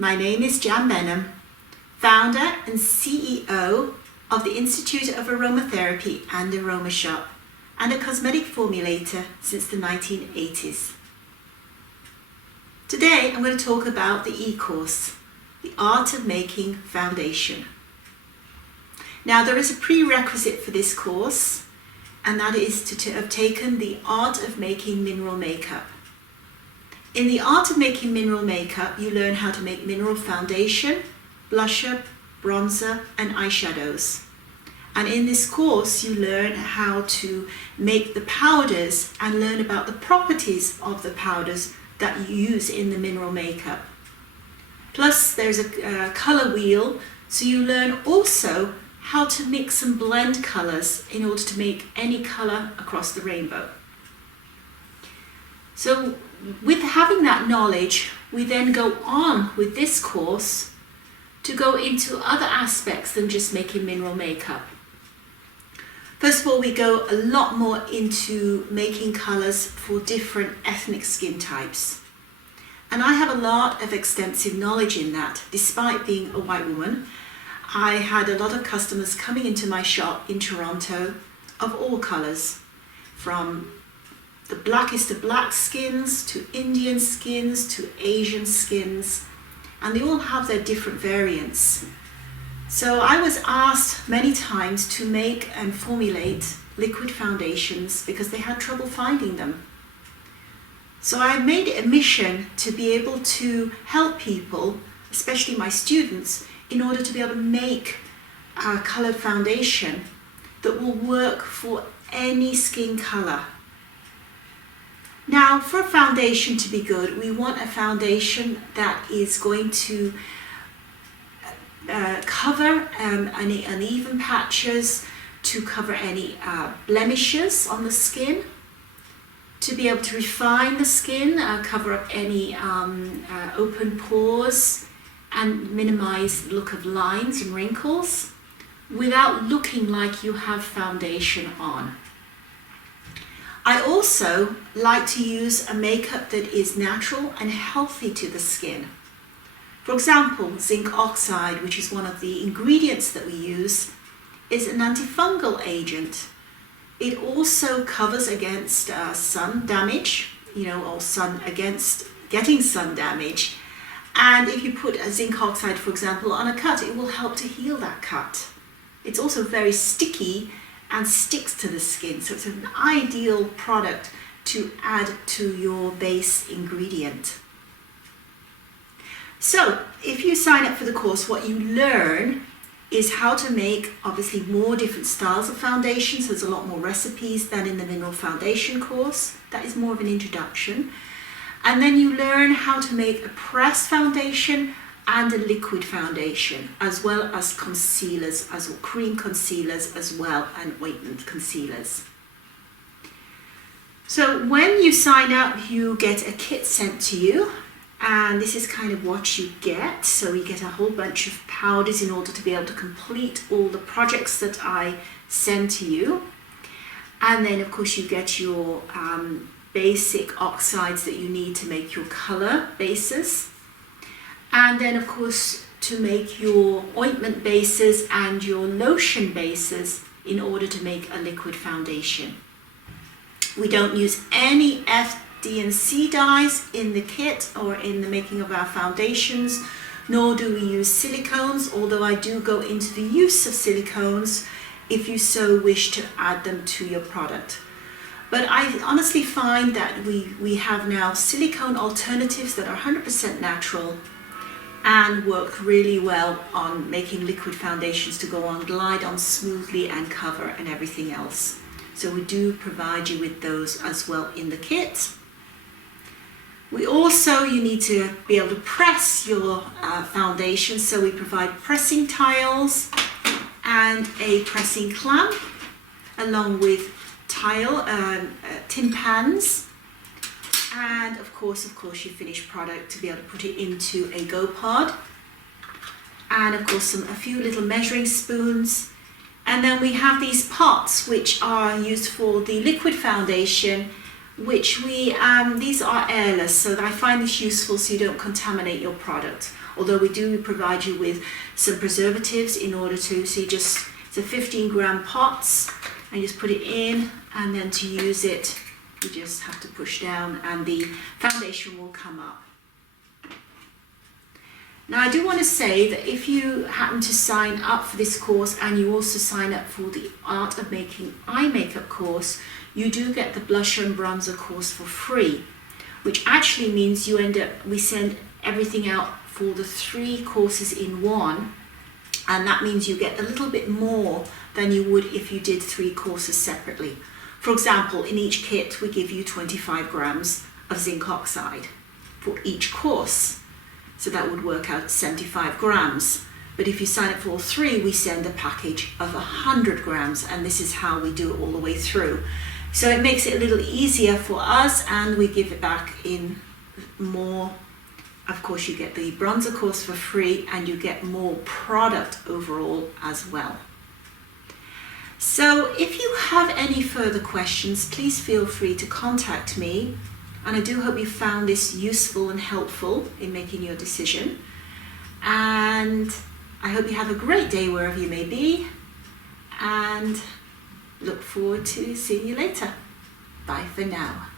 My name is Jan Benham, founder and CEO of the Institute of Aromatherapy and Aroma Shop, and a cosmetic formulator since the 1980s. Today I'm going to talk about the e-course, the art of making foundation. Now there is a prerequisite for this course, and that is to have taken the art of making mineral makeup. In the art of making mineral makeup, you learn how to make mineral foundation, blusher, bronzer and eyeshadows. And in this course you learn how to make the powders and learn about the properties of the powders that you use in the mineral makeup. Plus there's a colour wheel, so you learn also how to mix and blend colours in order to make any colour across the rainbow. So with having that knowledge, we then go on with this course to go into other aspects than just making mineral makeup. First of all, we go a lot more into making colours for different ethnic skin types. And I have a lot of extensive knowledge in that. Despite being a white woman, I had a lot of customers coming into my shop in Toronto of all colours, from the blackest of black skins to Indian skins to Asian skins, and they all have their different variants. So I was asked many times to make and formulate liquid foundations because they had trouble finding them. So I made it a mission to be able to help people, especially my students, in order to be able to make a coloured foundation that will work for any skin colour. Now, for a foundation to be good, we want a foundation that is going to cover any uneven patches, to cover any blemishes on the skin, to be able to refine the skin, cover up any open pores, and minimize the look of lines and wrinkles without looking like you have foundation on. I also like to use a makeup that is natural and healthy to the skin. For example, zinc oxide, which is one of the ingredients that we use, is an antifungal agent. It also covers against sun damage, or against getting sun damage. And if you put a zinc oxide, for example, on a cut, it will help to heal that cut. It's also very sticky and sticks to the skin, so it's an ideal product to add to your base ingredient. So if you sign up for the course, what you learn is how to make obviously more different styles of foundations. There's a lot more recipes than in the mineral foundation course. That is more of an introduction. And then you learn how to make a pressed foundation and a liquid foundation, as well as concealers, cream concealers as well, and ointment concealers. So when you sign up, you get a kit sent to you, and this is kind of what you get. So you get a whole bunch of powders in order to be able to complete all the projects that I send to you. And then of course you get your basic oxides that you need to make your color bases. And then of course to make your ointment bases and your lotion bases in order to make a liquid foundation. We don't use any FD&C dyes in the kit or in the making of our foundations, nor do we use silicones, although I do go into the use of silicones if you so wish to add them to your product. But I honestly find that we have now silicone alternatives that are 100% natural and work really well on making liquid foundations to go on, glide on smoothly and cover and everything else. So we do provide you with those as well in the kit. You need to be able to press your foundation, so we provide pressing tiles and a pressing clamp along with tin pans, and of course your finished product to be able to put it into a go pod, and of course a few little measuring spoons. And then we have these pots which are used for the liquid foundation, which these are airless, so I find this useful so you don't contaminate your product. Although we do provide you with some preservatives in order to, so it's a 15-gram pots, and you just put it in, and then to use it, you just have to push down and the foundation will come up. Now I do want to say that if you happen to sign up for this course and you also sign up for the Art of Making Eye Makeup course, you do get the blusher and bronzer course for free, which actually means we send everything out for the 3 courses in one, and that means you get a little bit more than you would if you did 3 courses separately. For example, in each kit we give you 25 grams of zinc oxide for each course, so that would work out 75 grams. But if you sign up for all 3, we send a package of 100 grams, and this is how we do it all the way through. So it makes it a little easier for us, and we give it back in more. Of course, you get the bronzer course for free, and you get more product overall as well. So if you have any further questions, please feel free to contact me. And I do hope you found this useful and helpful in making your decision. And I hope you have a great day wherever you may be, and look forward to seeing you later. Bye for now.